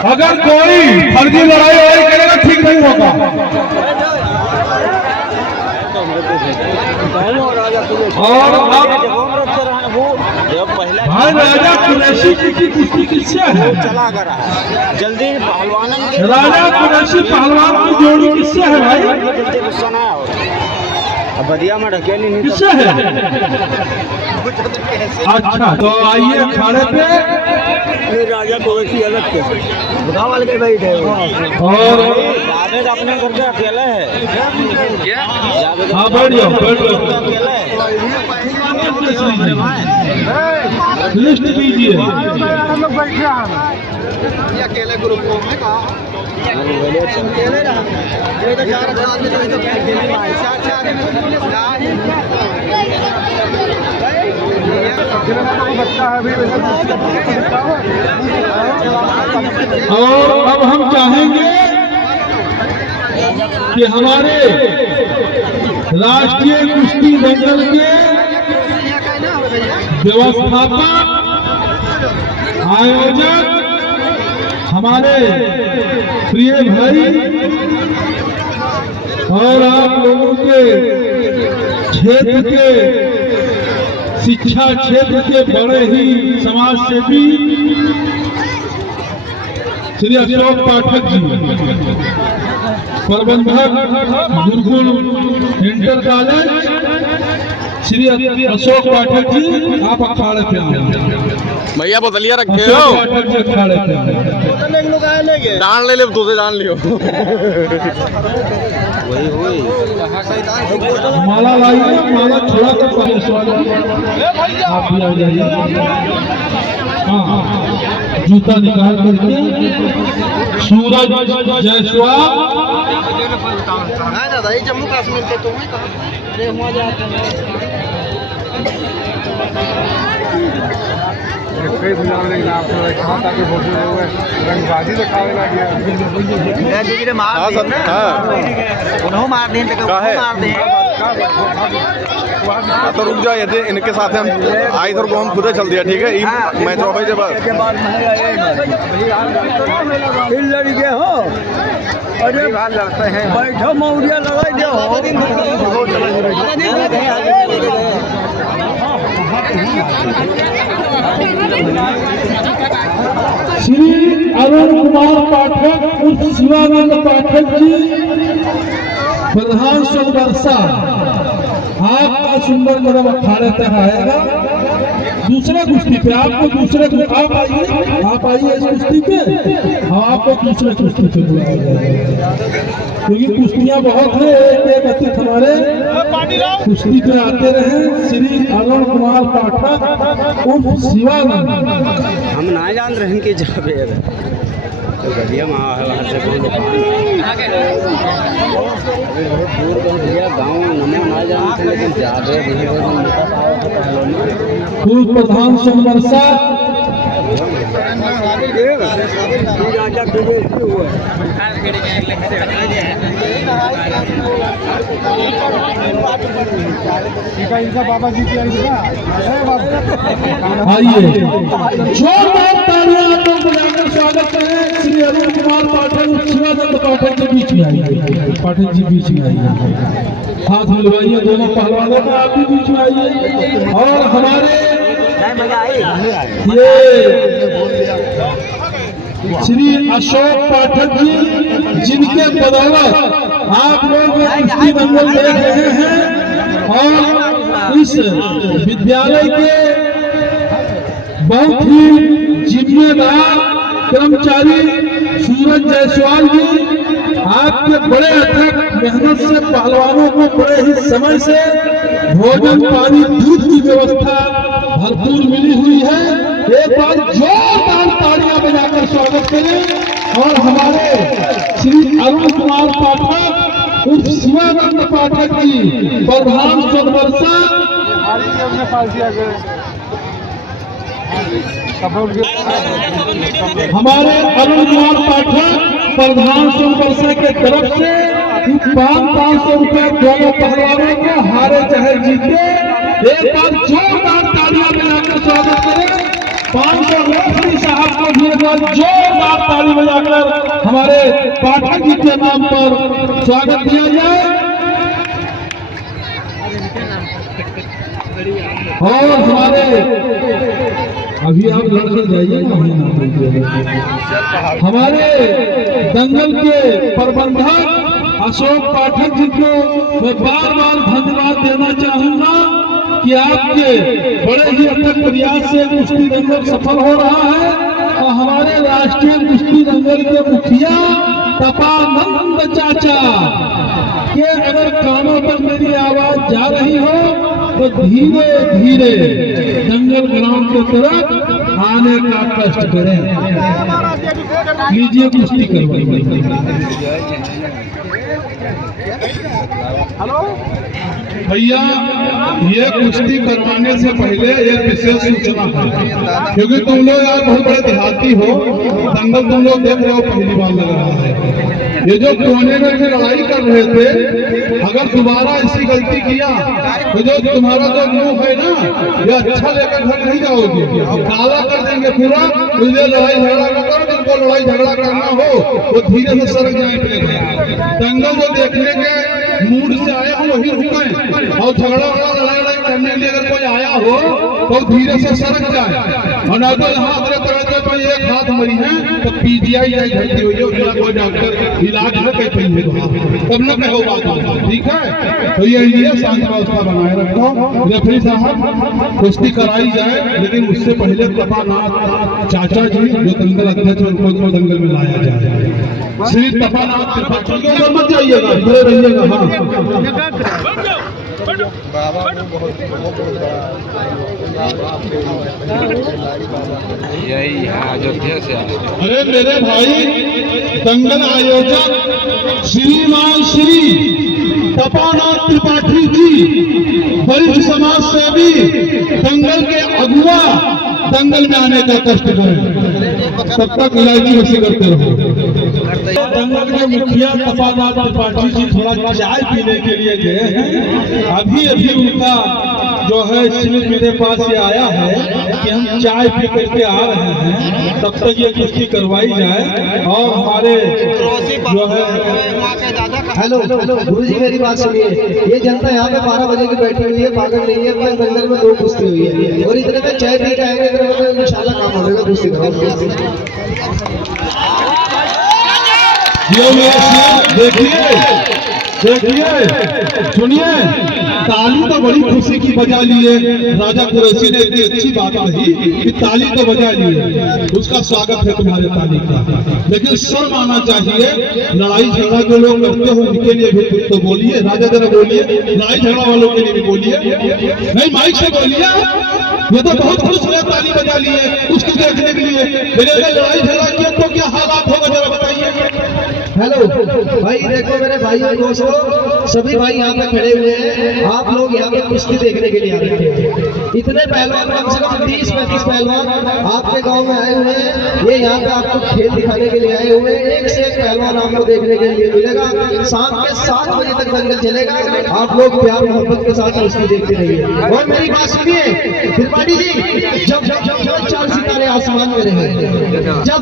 अगर कोई फर्जी लड़ाई वड़ाई करेगा ठीक नहीं होगा। और भाई राजा कुरैशी की कुश्ती किससे है? चला कर जल्दी पहलवान, राजा कुरैशी पहलवान की जोड़ी किससे है भाई? जल्दी गुस्सा ना आओ, अब बदिया में ढकेली नहीं किससे है? अच्छा, तो आइए अखाड़े पे। राजा कुरैशी अलग के वाले के बैठे और जावेद अपने घर पे अकेले है। हाँ बैठ जाओ, बैठ जाओ, अकेले लिस्ट दीजिए। अकेले ग्रुप को मैं कहा अकेले रहा, ये तो 4 आदमी तो अकेले भाई 4 और अब हम चाहेंगे कि हमारे राष्ट्रीय कुश्ती दंगल के व्यवस्थापक, आयोजक, हमारे प्रिय भाई और आप लोगों के क्षेत्र के शिक्षा क्षेत्र के बड़े ही समाज सेवी श्री अशोक पाठक जी, प्रबंधक गुरुकुल इंटर कॉलेज, श्री अशोक पाठक जी, आप अखाड़े पे भैया बोतलिया रखे हो, पाठक जी अखाड़े पे दान ले ले, दूसरे दान लियो। माला लाइए, माला छोड़ा कर आप भी आ जाइए। हाँ, जूता निकाल करके सूरज जायसवाल, दादा ये जम्मू कश्मीर के तुम ही कहा वहाँ जाते हैं। मार दें तो रुक जाओ, यदि इनके साथ हम आई थोड़ा हम खुद चल दिया, ठीक है? मैं 4 बजे बाद लड़के हो, अरे लड़ते हैं, बैठो मौरिया लड़ाई दो। श्री अरुण कुमार पाठक उर्फ शिवानंद पाठक जी, प्रधान सदवर्षा, आप बड़ा सुंदर कदम अखाड़े तक आएगा। दूसरे कुश्ती पे आपको आप आइए इस कुश्ती पे, हम आपको दूसरे कुश्ती पे बुलाया जाएगा, क्योंकि कुश्तियां बहुत है। एक अतिथि हमारे कुश्ती पे आते रहे, श्री अरुण कुमार पाठक उर्फ शिवानंद। हम ना जान रहे हैं कि जावे तो बढ़िया वहाँ से कोई गाँव नमो ना जानते, लेकिन जावे पूर्व प्रधान सोमवर्षा बाबा जी आइए जोरदार तालियां आप लोग बजाकर स्वागत करें श्री अरुण कुमार पाठक शिवानंद पाठक के बीच में आइए। पाठक जी बीच में आइए, हाथ मिलवाइए दोनों पहलवानों को, आप भी बीच में आइए। और हमारे ये श्री अशोक पाठक जी, जिनके बदौलत आप लोग ये कुश्ती दंगल देख रहे हैं, और इस विद्यालय के बहुत ही जिम्मेदार कर्मचारी सूरज जायसवाल जी, आपके बड़े अथक मेहनत से पहलवानों को बड़े ही समय से भोजन पानी दूध की व्यवस्था भरपूर मिली हुई है। एक बार जोरदार तालियां बजाकर स्वागत करें। और हमारे श्री अरुण कुमार पाठक उर्फ शिवानंद पाठक जी, प्रधान सोमवर्षा, हमारे अरुण कुमार पाठक प्रधान सोमवर्षा के तरफ से 500 रुपए दोनों पहलवानों को, हारे चाहे जीते। एक बार जोरदार तालियां बजाकर स्वागत करें। 500 रेफरी साहब को भी एक बार जोरदार ताली बजाकर हमारे पाठक जी के नाम पर स्वागत किया जाए। और हमारे अभी आप लड़के जाइए, हमारे दंगल के प्रबंधक अशोक पाठक जी को मैं बार बार धन्यवाद देना चाहूंगा कि आपके बड़े ही अथक प्रयास से कुश्ती दंगल सफल हो रहा है। और हमारे राष्ट्रीय कुश्ती दंगल के मुखिया तपानंद चाचा के अगर कानों पर मेरी आवाज जा रही हो तो धीरे धीरे दंगल ग्राउंड की तरफ आने का कष्ट करें। लीजिए कुश्ती करवाइए। भैया, ये कुश्ती करवाने से पहले एक विशेष सूचना है, क्योंकि तुम लोग यार बहुत बड़े देहाती हो, दंगल तुम लोग देख रहे हो पहली बार लग रहा है। ये जो कोने में भी लड़ाई कर रहे थे, अगर दोबारा ऐसी गलती किया तो जो तुम्हारा जो मुंह है ना, ये अच्छा लेकर घर नहीं जाओगे, काला कर देंगे पूरा। मुझे लड़ाई झगड़ा न करो, जिनको लड़ाई झगड़ा करना हो वो धीरे से सड़क जाए प्लेट। दंगल जो देखने के मूड से आए हो वही रुके, और झगड़ा लड़ाई करने के लिए अगर कोई आया हो तो धीरे से सड़क जाए। और ना तो यहाँ अगर तरह तो एक हाथ मरी है तो पीजीआई भर्ती हुई है, कोई डॉक्टर इलाज न कर पाई है, तब न कहो बात, ठीक है। तो ये शांति व्यवस्था बनाए रखो। रेफरी साहब कुश्ती कराई जाए, लेकिन उससे पहले तपानाथ चाचा जी जो दंगल अध्यक्ष, उनको दंगल में लाया जाए। श्री तपानाथ त्रिपाठी मत जाइएगा, खड़े रहिएगा। हाँ यही अयोध्या से अरे मेरे भाई, दंगल आयोजक श्रीमान श्री तपानाथ त्रिपाठी जी, वरिष्ठ समाज सेवी, दंगल के अगुआ, दंगल में आने का कष्ट करें, तब तक इलायची वैसे करते रहो। दंगल के मुखिया तपानाथ त्रिपाठी जी थोड़ा चाय पीने के लिए गए हैं। अभी अभी उनका जो है स्लिप मेरे पास ये आया है कि हम चाय पी करके आ रहे हैं, तब तक ये कुश्ती करवाई जाए। और हमारे जो है, हेलो गुरुजी मेरी बात सुनिए, ये जनता यहाँ पे 12 बजे की बैठी हुई है, पागल नहीं है। अपने दंगल में 2 कुश्ती हुई है, और इतने में चाय पी के आएंगे, इतने में इंशाल्लाह काम हो जाएगा। कुश्ती देखिए देखिए सुनिए, ताली तो बड़ी खुशी की बजा लिए राजा कुरैशी ने, इतनी अच्छी बात कही कि ताली तो बजा लिए, उसका स्वागत है तुम्हारे ताली का, लेकिन शर्म आना चाहिए। लड़ाई झगड़ा जो लोग करते हो उनके लिए भी कुछ तो बोलिए। राजा जरा बोलिए, लड़ाई झगड़ा वालों के लिए भी बोलिए, नहीं माइक से बोलिए। ये तो बहुत खुश हुए ताली बजा लिए उसको देखने के लिए, लेकिन अगर लड़ाई झगड़ा किया तो क्या हालात होगा जरा बताइए। हेलो भाई, देखो मेरे भाई और दोस्तों, सभी भाई यहाँ पे खड़े हुए हैं। आप लोग यहाँ पे कुश्ती देखने के लिए आ रहे हैं। इतने पहलवान, कम से कम 30-35 पहलवान आपके गांव में आए हुए हैं। ये यहाँ पे आपको खेल दिखाने के लिए आए हुए हैं। एक से एक पहलवान आपको देखने के लिए मिलेगा। शाम के 7 बजे तक दंगल चलेगा। आप लोग प्यार मोहब्बत के साथ कुश्ती देखते रहिए। और मेरी बात सुनिए त्रिपाठी जी, जब चांद सितारे आसमान में रहे, जब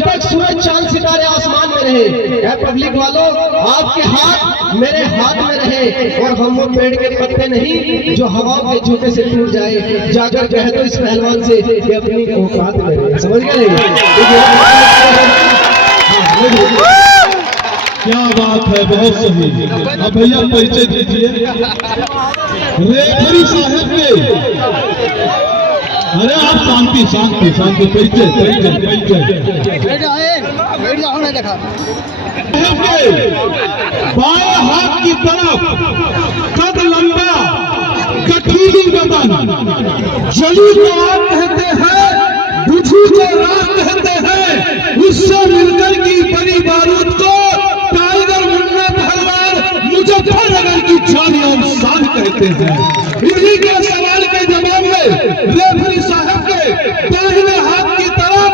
तक सूरज चांद सितारे आसमान में रहे, पब्लिक वालों, आपके हाथ मेरे हाथ में रहे, और हम वो पेड़ के पत्ते नहीं जो हवा के झोंके से टूट जाए। जाकर कह दो इस पहलवान से कि अपनी औकात में, समझ गए नहीं? क्या बात है, बहुत सही। अब भैया परिचय दीजिए रेफरी साहब के। अरे आप शांति शांति शांति, परिचय बाएं हाथ की तरफ कद लंबा, कटीली बदन, जली को आप कहते हैं, बुझी को रात कहते हैं, उससे मिलकर की बड़ी बारूद को टाइगर मुन्ना पहलवान मुजफ्फरनगर की जान और शान कहते हैं। इन्हीं के सवाल के जवाब में रेफरी साहब के दाहिने हाथ की तरफ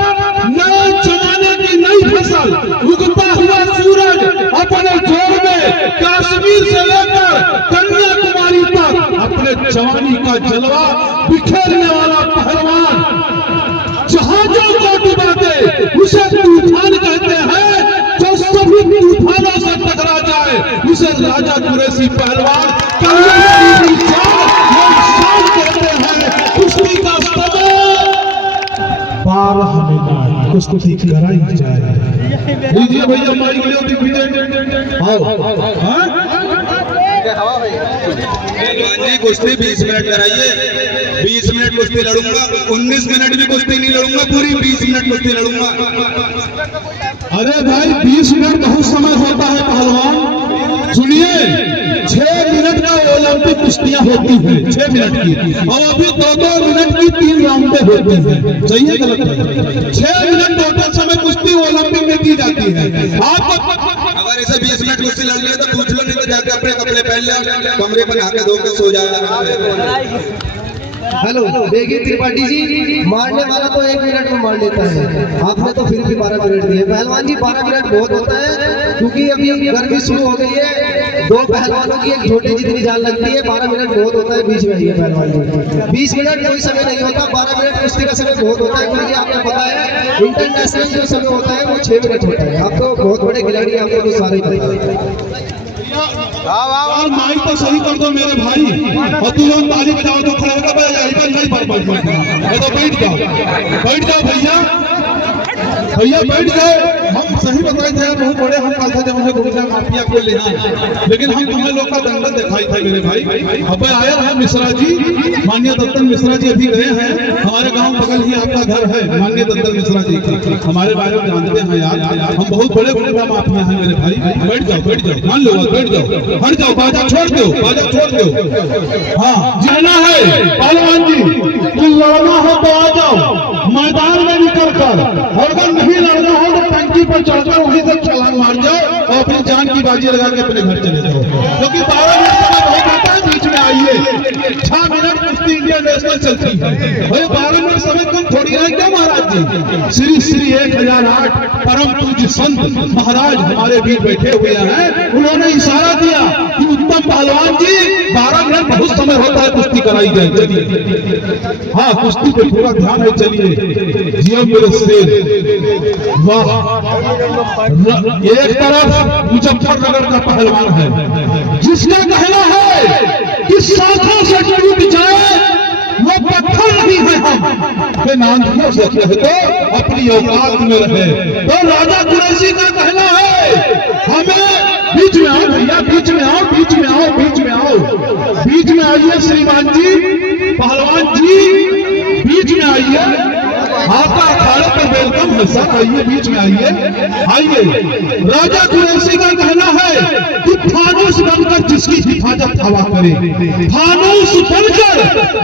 नए जमाने की नई फसल, उगता हुआ सूरज अपने जोर में कश्मीर से लेकर कन्याकुमारी तक अपने जवानी का जलवा बिखेरने वाला पहलवान, जहाजों को डुबाते उसे तूफान कहते हैं, जो सभी तूफानों से टकरा जाए उसे राजा कुरैशी पहलवान कहते हैं। कुश्ती का समय 12 मिनट कुश्ती कराई जाए। लीजिए भैया माइक ले दिग्विजय, पहलवान जी कुश्ती 20 मिनट कराइए। 20 मिनट कुश्ती लड़ूंगा, 19 मिनट भी कुश्ती नहीं लड़ूंगा, पूरी 20 मिनट कुश्ती लड़ूंगा। अरे भाई 20 मिनट बहुत समय होता है पहलवान। सुनिए, 6 मिनट का ओलंपिक कुश्तियां होती हैं, 6 मिनट की, और अभी 2-2 मिनट की 3 राउंडें होती हैं। सही है गलत है? 6 मिनट टोटल समय कुश्ती ओलंपिक में की जाती है। आपको अगर इसे 20 मिनट कुश्ती लड़ लिया तो पूछ लो, नहीं तो जाके अपने कपड़े पहन ले, कमरे पर नहा के धो के सो जाएगा। हेलो, देखिए त्रिपाठी जी, मारने वाला तो 1 मिनट में मार लेता है, आपने तो फिर भी 12 मिनट दिए। पहलवान जी 12 मिनट बहुत होता है, क्योंकि अभी गर्मी शुरू हो गई है। 2 पहलवानों की एक छोटी जितनी जान लगती है। 12 मिनट बहुत होता है बीच में ये पहलवान जी। 20 मिनट कोई समय नहीं होता, 12 मिनट कुश्ती का समय बहुत होता है, क्योंकि आपको पता है इंटरनेशनल जो समय होता है वो 6 मिनट होता है। आप तो बहुत बड़े खिलाड़ी, आपको तो सारे पता है। और माइक तो सही कर दो मेरे भाई, और तू लोग ताली बजाओ तो खड़े होकर बैठ जाए, नहीं तो बैठ जाओ भैया बैठ जाओ। हम सही बताए थे, बहुत बड़े हम कहा था जब हमें गुड़िया माफिया खोल लेना, लेकिन हम तुम्हें लोग का दंगल दिखाई था मेरे भाई। अब आए हैं मिश्रा जी, माननीय दत्तन मिश्रा जी अभी गए हैं, हमारे गांव बगल ही आपका घर है माननीय दत्तन मिश्रा जी का, हमारे बारे में जानते हैं यार, हम बहुत बड़े गुड़िया माफिया हैं मेरे भाई। बैठ जाओ मान लो, बैठ जाओ, हट जाओ, बाजा छोड़ दो। हाँ जाना है पहलवान जी, तुम लड़ना हो तो आ जाओ मैदान में निकल कर, और अगर नहीं लड़ना हो तो टंकी पर चढ़कर वहीं से छलांग मार जाओ और फिर जान की बाजी लगा के अपने घर चले जाओ, क्योंकि 12 मिनट समय बहुत होता है। बीच में आइए, 6 मिनट कुश्ती इंडियन नेशनल चलती है भाई, 12 मिनट समय कम थोड़ी है क्या महाराज जी। श्री श्री 1008 परम पूज्य संत महाराज हमारे बीच बैठे हुए हैं, उन्होंने इशारा दिया कि उत्तम पहलवान जी 12 मिनट बहुत समय होता है, कुश्ती कराई जाए। चलिए, हाँ कुश्ती पे पूरा ध्यान है। चलिए जियो मेरे शेर, वाह। एक तरफ मुजफ्फरनगर का पहलवान है, जिसका कहना है कि शाखों से टूट जाए वो पत्थर नहीं है, हम नांदियों से कहे तो अपनी औकात में रहे। तो राजा कुरैशी का कहना है हमें बीच में आओ भैया, बीच में आओ, बीच में आओ, बीच में आओ, बीच में आइए श्रीमान जी, पहलवान जी बीच में आइए। आपका अखाड़े पर वेलकम है सर, आइए बीच में आइए। राजा कुरैशी का कहना है कि फानूस बनकर जिसकी हिफाजत हवा करे, फानूस बनकर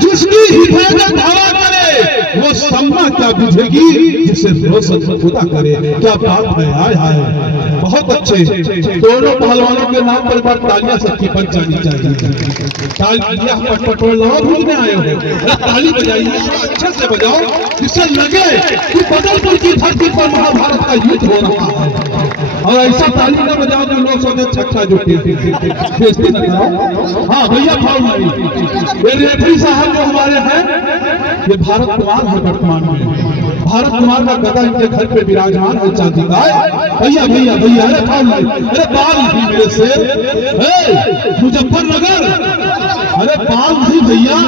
जिसकी हिफाजत हवा करे, वो सम्मा क्या बुझेगी जिसे रोशन खुदा करे। क्या बात है, हाय हाय, बहुत अच्छे। दोनों पहलवानों के नाम पर बार तालियां सबकी बच जानी चाहिए। तालियां पटोला भूलने आए हो, ताली बजाइए, अच्छे से बजाओ जिससे लगे कि बदलपुर की धरती पर महाभारत का युद्ध हो रहा है। और ऐसा ताली ना बजाओ जो लोग सोचे छक्का जो बेइज्जती न कराओ। हाँ भैया, फाउल नहीं। ये रेफरी साहब जो हमारे हैं, ये भारत कुमार है वर्तमान में। भारत कुमार का गदा इनके घर पे विराजमान है, चांदी का। भैया भैया भैया, अरे फाउल नहीं, अरे बाल नहीं मेरे से, मुजफ्फरनगर, अरे बाल नहीं भैया।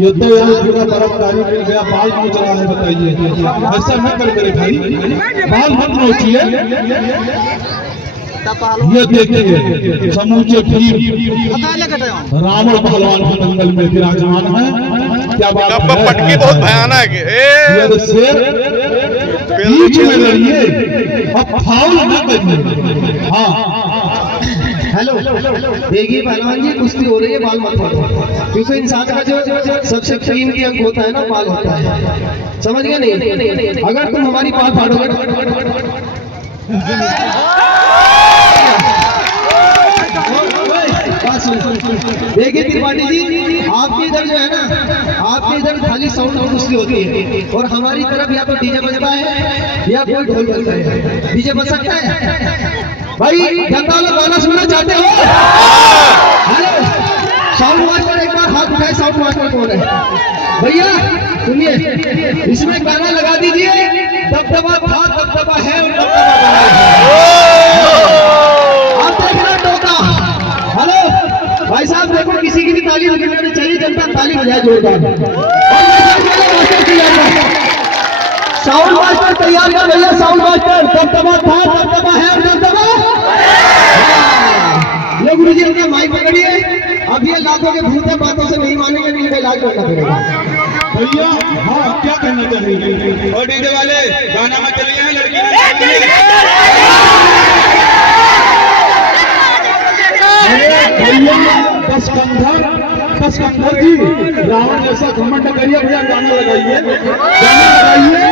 ये तो यार पूरा बर्फकारी मिल गया, बाल नोच रहा है, बताइए। ऐसा न कर मेरे भाई, बाल मत नोचिए। ये देखिए समूचे भीम रावण पहलवान के दंगल में विराजमान है। क्या बात है, पटकी बहुत भयानक है। शेर बीच में लड़िए, अब फाउल न करिए। हाँ हेलो, देखिए पहलवान जी, कुश्ती हो रही है, बाल मत फाड़ो, क्योंकि इंसान का जो सबसे कीमती अंग होता है ना, बाल होता है, समझ गए नहीं? अगर तुम हमारी बाल फाड़ोगे, देखिए त्रिपाठी जी, आपके इधर जो है ना, आपके इधर खाली साउंड और कुश्ती होती है, और हमारी तरफ या तो डीजे बजता है या कोई ढोल बजता है। डीजे बज सकता है भाई? जनता लोग गाना सुनना चाहते हो? हेलो, साउंड मास्टर एक बार हाथ उठाए, साउंड मास्टर कौन है भैया? सुनिए, इसमें गाना लगा दीजिए, दबदबा था, दबदबा है, और दबदबा है। आप देखना टोका। हेलो भाई साहब, देखो किसी की भी ताली बजानी चाहिए, जनता ताली बजाए जोरदार। साउंड मास्टर तैयार कर भैया, साउंड मास्टर, दबदबा था, दबदबा है, और दबदबा। ये गुरु जी अपना माइक पकड़िए। अब ये लाखों के भूत बातों से नहीं मानेंगे, नहीं इलाज करना पड़ेगा भैया। हाँ, क्या कहना चाहिए? और डीजे वाले गाना में चलिए हैं, लड़की भैया कसकंधर जी, रावण जैसा घमंड करिए भैया, गाना लगाइए, गाना लगाइए,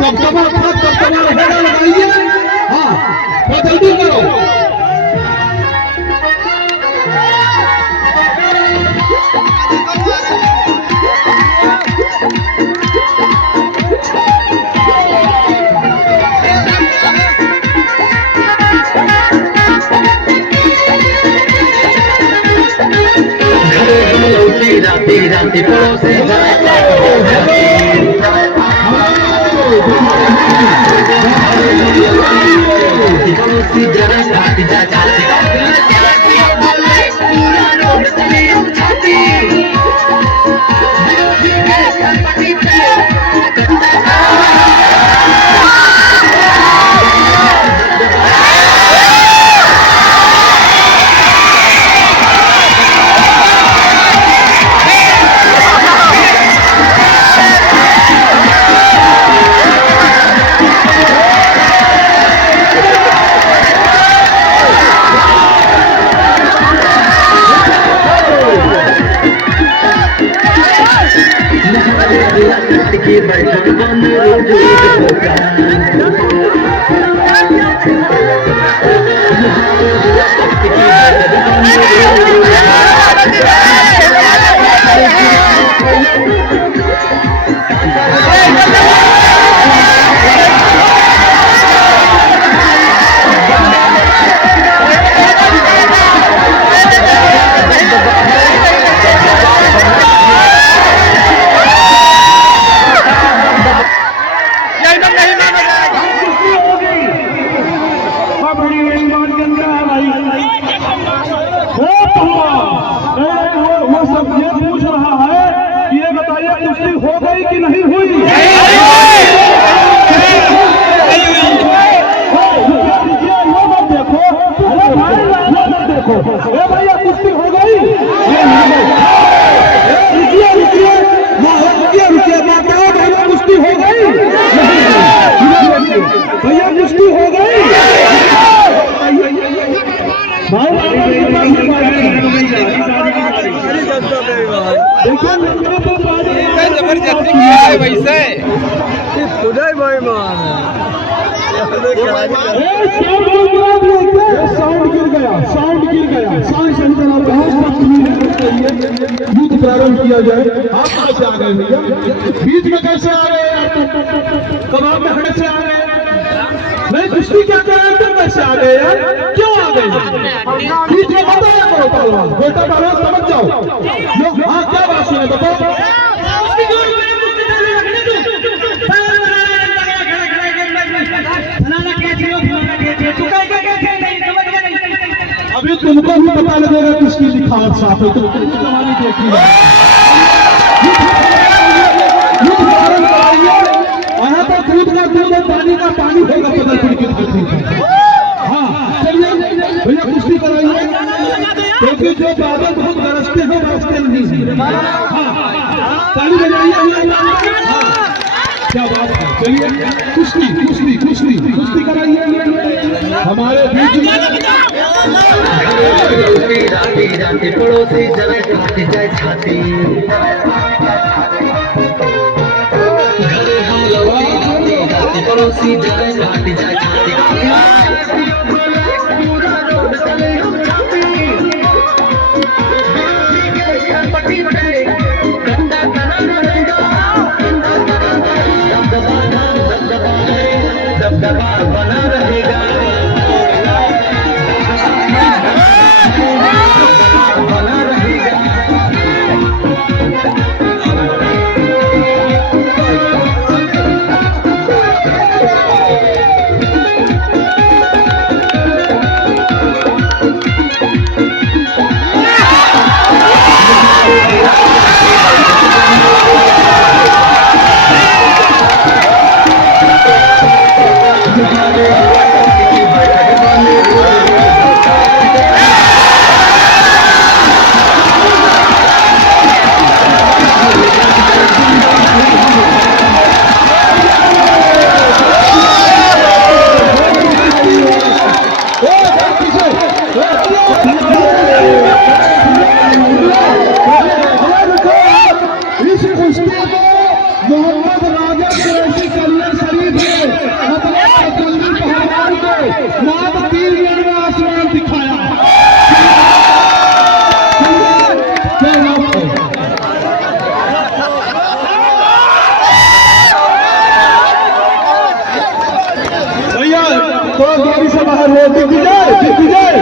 दबदबा था, दबदबा रहेगा, लगाइए। हाँ, तो जल्दी करो। राती पड़ोसे वो सब ये पूछ रहा है कि ये बताइए कुश्ती हो गई कि नहीं हुई? कुश्ती हो गई? रुकिए रुकिए रुकिए रुकिए, बताओ भैया कुश्ती हो गई? भैया कुश्ती हो गई? जबरदस्ती किया है वैसे खुदा ही बेईमान है। साउंड गिर गया, साउंड गिर गया, युद्ध प्रारंभ किया जाए। आप कैसे आ गए भैया? बीच में कैसे आ गए? कबाब में कैसे आ गए? नहीं कुश्ती क्या कर रहे थे, कैसे आ गए यार? क्यों आ गए? बीच में बताया करो पहलवान, बेटा पहलवान समझ जाओ। हाँ क्या बात सुने बताओ। अभी तुमको भी पता लगेगा किसकी लिखावट साफ है। तुमको जवानी देखी है। यहाँ पर दूध का दूध और पानी का पानी होगा पदलपुर की धरती पर। हाँ चलिए भैया कुश्ती कराइए, क्योंकि जो बादल बहुत गरजते हैं बरसते नहीं हैं। हाँ ताली बजाइए। क्या बात है, चलिए कुश्ती कुश्ती कुश्ती कुश्ती कराइए हमारे बीच में। जाती जाती पड़ोसी जले जाती जाए छाती घरे हम लोग जाती जाती पड़ोसी जले जाती जाए छाती पूरा रोड चले हम छाती पट्टी बटे गंदा तना रहेगा दबदबा बना रहेगा। थोड़ा गाड़ी से बाहर हो, दिग्विजय दिग्विजय